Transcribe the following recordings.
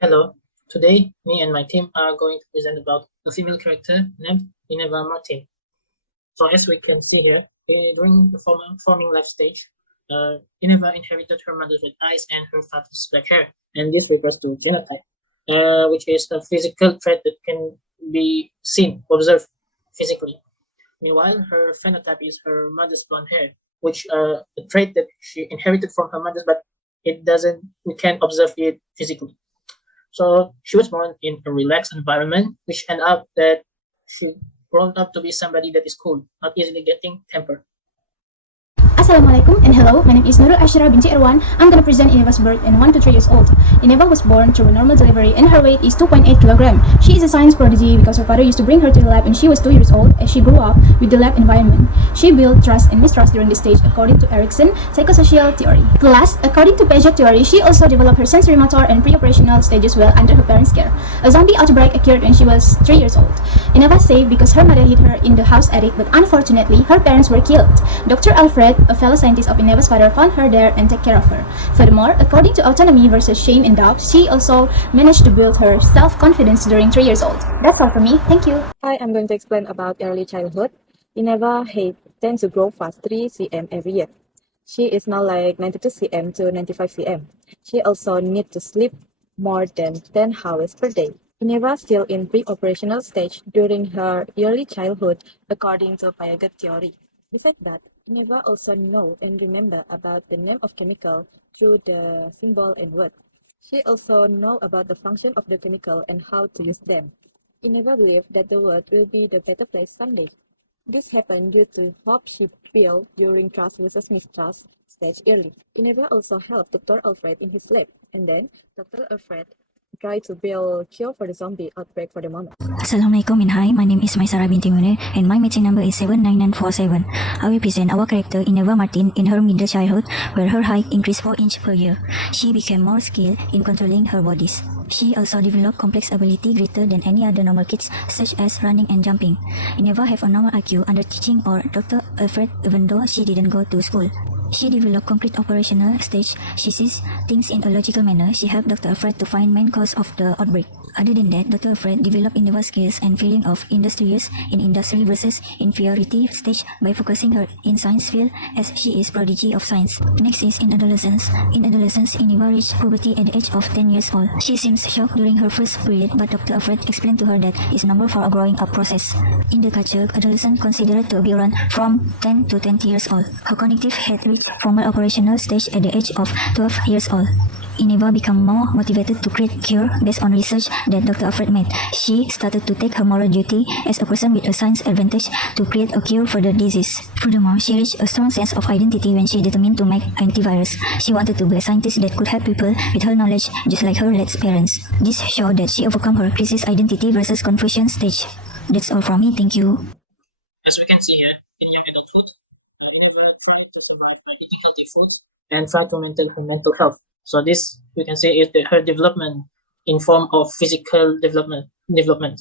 Hello, today me and my team are going to present about a female character named Ineva Martin. So as we can see here, during the forming life stage, Ineva inherited her mother's red eyes and her father's black hair, and this refers to genotype, which is a physical trait that can be seen, observed physically. Meanwhile, her phenotype is her mother's blonde hair, which a trait that she inherited from her mother, but we can't observe it physically. So she was born in a relaxed environment, which ended up that she grown up to be somebody that is cool, not easily getting tempered. Assalamualaikum and hello, my name is Nurul Ashra binti Irwan. I'm gonna present Ineva's birth in 1 to 3 years old. Ineva was born through a normal delivery and her weight is 2.8 kg. She is a science prodigy because her father used to bring her to the lab when she was 2 years old as she grew up with the lab environment. She built trust and mistrust during this stage according to Erikson psychosocial theory. Plus, according to Piaget theory, she also developed her sensory motor and pre-operational stages well under her parents' care. A zombie outbreak occurred when she was 3 years old. Ineva saved because her mother hid her in the house attic, but unfortunately, her parents were killed. Dr. Alfred, a fellow scientist of Ineva's father, found her there and took care of her. Furthermore, according to autonomy versus shame and doubt, she also managed to build her self-confidence during 3 years old. That's all for me. Thank you. Hi, I'm going to explain about early childhood. Ineva height tends to grow fast 3 cm every year. She is now like 92 cm to 95 cm. She also needs to sleep more than 10 hours per day. Ineva still in pre-operational stage during her early childhood according to Piaget theory. Besides that, Ineva also know and remember about the name of chemical through the symbol and word. She also know about the function of the chemical and how to use them. Ineva believed that the world will be the better place someday. This happened due to hope she built during trust versus mistrust stage early. Ineva also helped Dr. Alfred in his lab, and then Dr. Alfred tried to build cure for the zombie outbreak for the moment. Assalamualaikum and hi, my name is Maisara binti Munir and my matching number is 79947. I will present our character Ineva Martin in her middle childhood where her height increased 4 inches per year. She became more skilled in controlling her bodies. She also developed complex ability greater than any other normal kids such as running and jumping. Ineva have a normal IQ under teaching or Dr. Alfred even though she didn't go to school. She developed concrete operational stage. She sees things in a logical manner. She helped Dr. Alfred to find main cause of the outbreak. Other than that, Dr. Alfred developed Ineva's skills and feeling of industrious in industry versus inferiority stage by focusing her in science field as she is prodigy of science. Next is in adolescence. In adolescence, Ineva reached puberty at the age of 10 years old. She seems shocked during her first period, but Dr. Alfred explained to her that it's normal for a growing up process. In the culture, adolescent considered to be around from 10 to 20 years old. Her cognitive had reached formal operational stage at the age of 12 years old. Ineva became more motivated to create cure based on research that Dr. Alfred made. She started to take her moral duty as a person with a science advantage to create a cure for the disease. Furthermore, she reached a strong sense of identity when she determined to make antivirus. She wanted to be a scientist that could help people with her knowledge just like her late parents. This showed that she overcome her crisis identity versus confusion stage. That's all from me. Thank you. As we can see here, in young adulthood, Ineva tried to survive by eating healthy food and try to maintain her mental health. So this we can say is her development in form of physical development.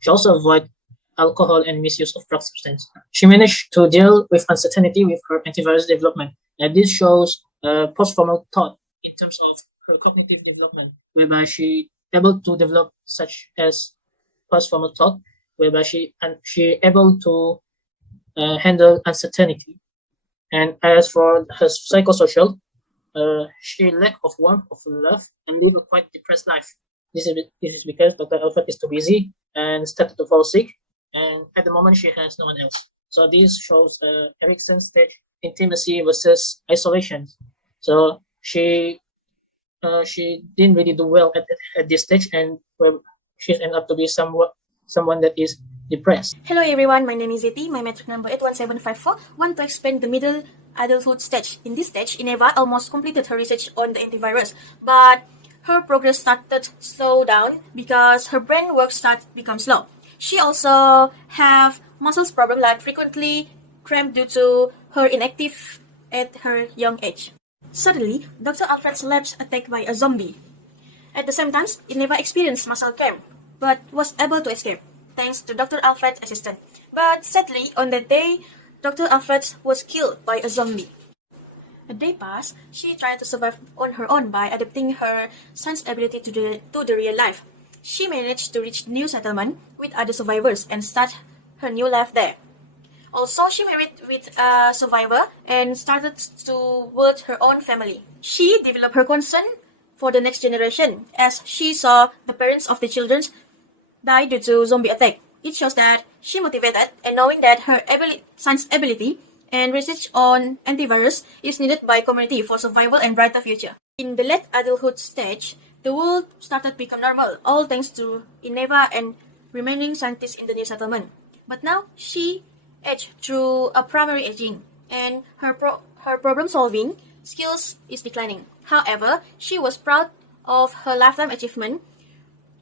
She also avoided alcohol and misuse of drug substance. She managed to deal with uncertainty with her antivirus development. And this shows post-formal thought in terms of her cognitive development, whereby she able to develop such as post-formal thought, whereby she able to handle uncertainty. And as for her psychosocial, she lack of warmth of love and live a quite depressed life. This is because Dr. Alfred is too busy and started to fall sick, and at the moment she has no one else. So this shows Erikson's stage intimacy versus isolation. So she didn't really do well at this stage, and she ended up to be someone that is depressed. Hello everyone, my name is Zeti. My metric number 81754. Want to explain the middle adulthood stage. In this stage, Ineva almost completed her research on the antivirus, but her progress started slow down because her brain work started become slow. She also have muscles problem like frequently cramp due to her inactive at her young age. Suddenly, Dr. Alfred's labs attacked by a zombie. At the same time, Ineva experienced muscle cramp, but was able to escape thanks to Dr. Alfred's assistant. But sadly, on that day, Dr. Alfred was killed by a zombie. A day passed. She tried to survive on her own by adapting her science ability to the real life. She managed to reach new settlement with other survivors and start her new life there. Also, she married with a survivor and started to build her own family. She developed her concern for the next generation as she saw the parents of the children die due to zombie attack. It shows that she motivated and knowing that her science ability and research on antivirus is needed by community for survival and brighter future. In the late adulthood stage, the world started to become normal, all thanks to Ineva and remaining scientists in the new settlement. But now she aged through a primary aging, and her problem-solving skills is declining. However, she was proud of her lifetime achievement,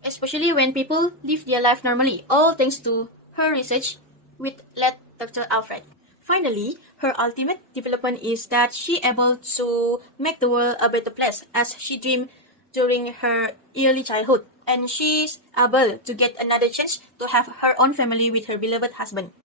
especially when people live their life normally, all thanks to her research with late Dr. Alfred. Finally, her ultimate development is that she able to make the world a better place as she dreamed during her early childhood, and she's able to get another chance to have her own family with her beloved husband.